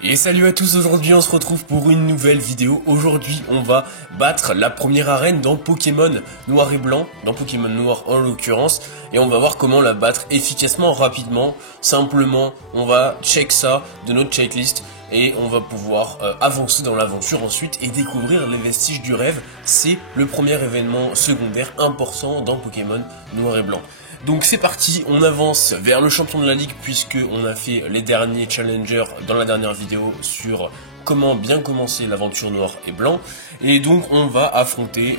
Et salut à tous, aujourd'hui on se retrouve pour une nouvelle vidéo. Aujourd'hui on va battre la première arène dans Pokémon Noir et Blanc, dans Pokémon Noir en l'occurrence, et on va voir comment la battre efficacement, rapidement, simplement. On va check ça de notre checklist et on va pouvoir avancer dans l'aventure ensuite et découvrir les vestiges du rêve. C'est le premier événement secondaire important dans Pokémon Noir et Blanc. Donc c'est parti, on avance vers le champion de la ligue puisque on a fait les derniers challengers dans la dernière vidéo sur comment bien commencer l'aventure noir et blanc. Et donc on va affronter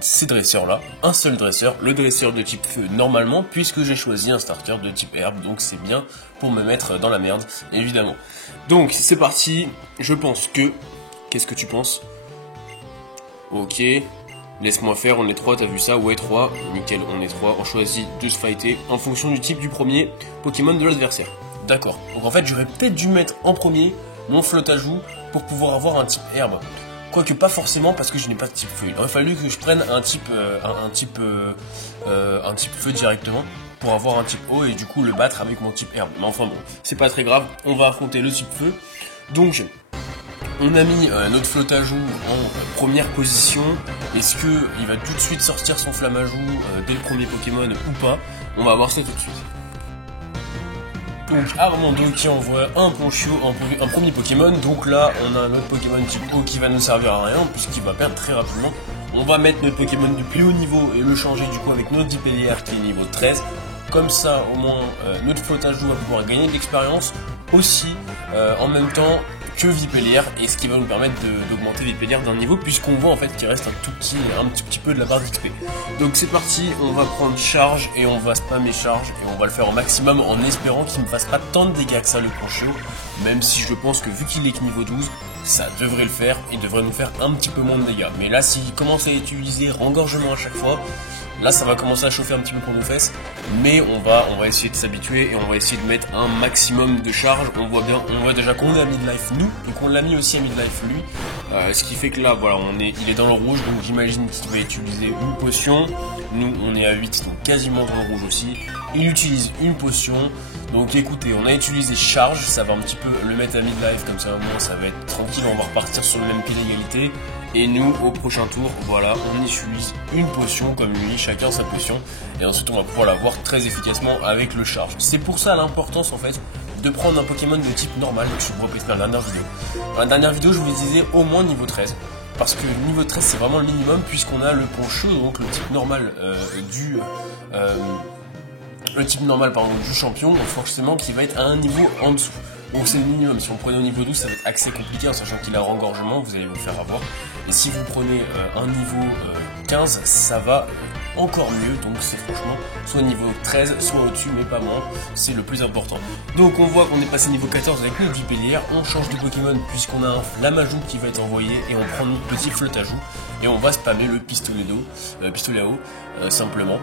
ces dresseurs là, un seul dresseur, le dresseur de type feu normalement puisque j'ai choisi un starter de type herbe, donc c'est bien pour me mettre dans la merde évidemment. Donc c'est parti, je pense que... Qu'est-ce que tu penses? Ok... Laisse-moi faire, on est 3, t'as vu ça? Ouais, 3, nickel, on est 3, on choisit de se fighter en fonction du type du premier Pokémon de l'adversaire. D'accord, donc en fait j'aurais peut-être dû mettre en premier mon flottajout pour pouvoir avoir un type herbe. Quoique pas forcément parce que je n'ai pas de type feu. Il aurait fallu que je prenne un type feu directement pour avoir un type eau et du coup le battre avec mon type herbe. Mais enfin bon, c'est pas très grave, on va affronter le type feu. Donc... on a mis notre flottajout en première position. Est-ce qu'il va tout de suite sortir son flammajout dès le premier Pokémon ou pas? On va voir ça tout de suite. Donc Armando qui envoie un Ponchio en premier Pokémon. Donc là on a un autre Pokémon type eau qui va nous servir à rien puisqu'il va perdre très rapidement. On va mettre notre Pokémon de plus haut niveau et le changer du coup avec notre Dipélière qui est niveau 13. Comme ça au moins notre flottajout va pouvoir gagner de l'expérience aussi en même temps que Vipélière, et ce qui va nous permettre d'augmenter Vipélière d'un niveau puisqu'on voit en fait qu'il reste un petit peu de la barre d'XP. Donc c'est parti, on va prendre charge et on va spammer charge et on va le faire au maximum en espérant qu'il ne fasse pas tant de dégâts que ça le Ponchio, même si je pense que vu qu'il est que niveau 12, ça devrait le faire, il devrait nous faire un petit peu moins de dégâts. Mais là s'il commence à utiliser rengorgement à chaque fois, là ça va commencer à chauffer un petit peu pour nos fesses, mais on va essayer de s'habituer et on va essayer de mettre un maximum de charge. On voit déjà qu'on est à midlife nous, et qu'on l'a mis aussi à midlife lui, ce qui fait que là voilà il est dans le rouge, donc j'imagine qu'il va utiliser une potion. Nous on est à 8, donc quasiment dans le rouge aussi. Il utilise une potion, donc écoutez, on a utilisé charge, ça va un petit peu le mettre à midlife, comme ça au moins ça va être tranquille, on va repartir sur le même pied d'égalité. Et nous, au prochain tour, voilà, on utilise une potion comme lui, chacun sa potion. Et ensuite, on va pouvoir la voir très efficacement avec le charge. C'est pour ça l'importance, en fait, de prendre un Pokémon de type normal. Je vous répète dans la dernière vidéo. Dans la dernière vidéo, je vous disais au moins niveau 13. Parce que le niveau 13, c'est vraiment le minimum, puisqu'on a le Ponchio, donc le type normal du champion, donc forcément qui va être à un niveau en dessous. Donc c'est le minimum. Si on prenait au niveau 12, ça va être assez compliqué en sachant qu'il a rengorgement, vous allez vous faire avoir. Et si vous prenez un niveau 15, ça va encore mieux. Donc c'est franchement soit niveau 13, soit au-dessus, mais pas moins. C'est le plus important. Donc on voit qu'on est passé niveau 14 avec notre Vipélière. On change de Pokémon puisqu'on a un Flammajout qui va être envoyé et on prend notre petit Flottajout. Et on va spammer le pistolet à eau, simplement.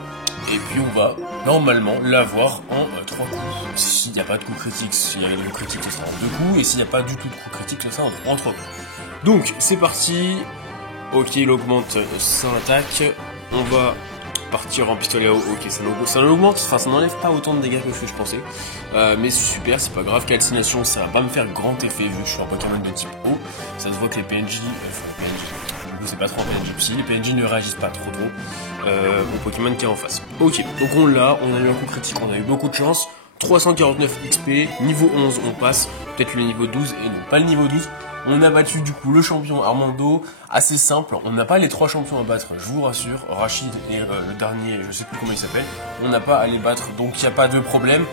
Et puis on va normalement l'avoir en 3 coups. S'il n'y a pas de coup critique, s'il y a des coups critiques, ce sera en 2 coups. Et s'il n'y a pas du tout de coup critique, ce sera en 3 coups. Donc c'est parti. Ok, il augmente son attaque. On va partir en pistolet à eau. Ok, ça l'augmente, enfin ça n'enlève pas autant de dégâts que ce que je pensais. Mais c'est super, c'est pas grave. Calcination, ça va pas me faire grand effet vu que je suis un Pokémon de type eau. Ça se voit que les PNJ, c'est pas trop un PNJ psy, les PNJ ne réagissent pas trop au Pokémon qui est en face. Ok, donc on a eu un coup critique, on a eu beaucoup de chance. 349 XP, niveau 11 on passe, peut-être le niveau 12 et non pas le niveau 12. On a battu du coup le champion Armando, assez simple, on n'a pas les 3 champions à battre, je vous rassure, Rachid et le dernier, je sais plus comment il s'appelle, on n'a pas à les battre, donc il n'y a pas de problème.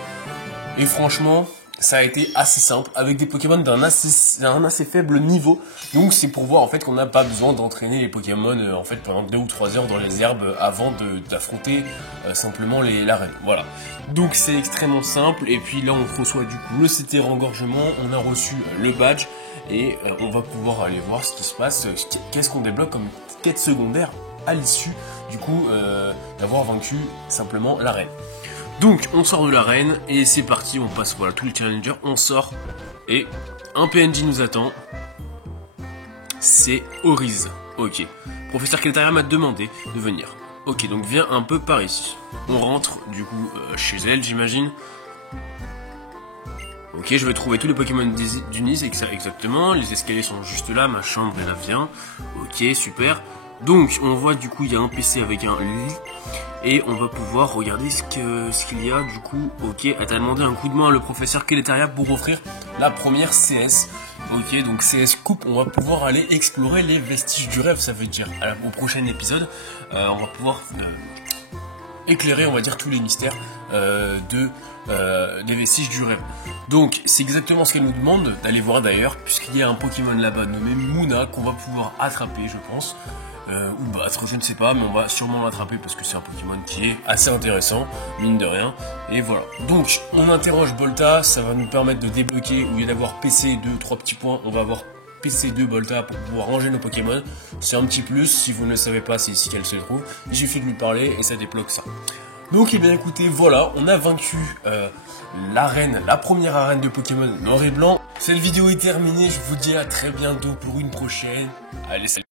Et franchement, ça a été assez simple, avec des Pokémon d'un assez faible niveau. Donc c'est pour voir en fait qu'on n'a pas besoin d'entraîner les Pokémon en fait pendant 2 ou 3 heures dans les herbes avant d'affronter simplement l'arène. Voilà. Donc c'est extrêmement simple. Et puis là on reçoit du coup le CT rengorgement, on a reçu le badge et on va pouvoir aller voir ce qui se passe, qu'est-ce qu'on débloque comme quête secondaire à l'issue du coup d'avoir vaincu simplement l'arène. Donc on sort de l'arène et c'est parti, on passe voilà tous les challengers, on sort et un PNJ nous attend. C'est Oriz. Ok. Professeur Keltaria m'a demandé de venir. Ok, donc viens un peu par ici. On rentre du coup chez elle, j'imagine. Ok, je vais trouver tous les Pokémon d'Unis, exactement. Les escaliers sont juste là, ma chambre est là, vient. Ok, super. Donc, on voit du coup, il y a un PC avec un lit. Et on va pouvoir regarder ce qu'il y a du coup. Ok, elle t'a demandé un coup de main à le professeur Keletaria pour offrir la première CS. Ok, donc CS Coupe, on va pouvoir aller explorer les vestiges du rêve, ça veut dire au prochain épisode, on va pouvoir éclairer, on va dire, tous les mystères des vestiges du rêve. Donc c'est exactement ce qu'elle nous demande d'aller voir d'ailleurs, puisqu'il y a un Pokémon là-bas nommé Munna qu'on va pouvoir attraper, je pense. Ou battre, je ne sais pas, mais on va sûrement l'attraper parce que c'est un Pokémon qui est assez intéressant, mine de rien. Et voilà. Donc, on interroge Bolta, ça va nous permettre de débloquer, au lieu d'avoir PC 2, 3 petits points, on va avoir PC2 Bolta pour pouvoir ranger nos Pokémon. C'est un petit plus, si vous ne le savez pas, c'est ici qu'elle se trouve. Il suffit de lui parler et ça débloque ça. Donc, eh bien écoutez, voilà, on a vaincu l'arène, la première arène de Pokémon noir et blanc. Cette vidéo est terminée, je vous dis à très bientôt pour une prochaine. Allez, salut!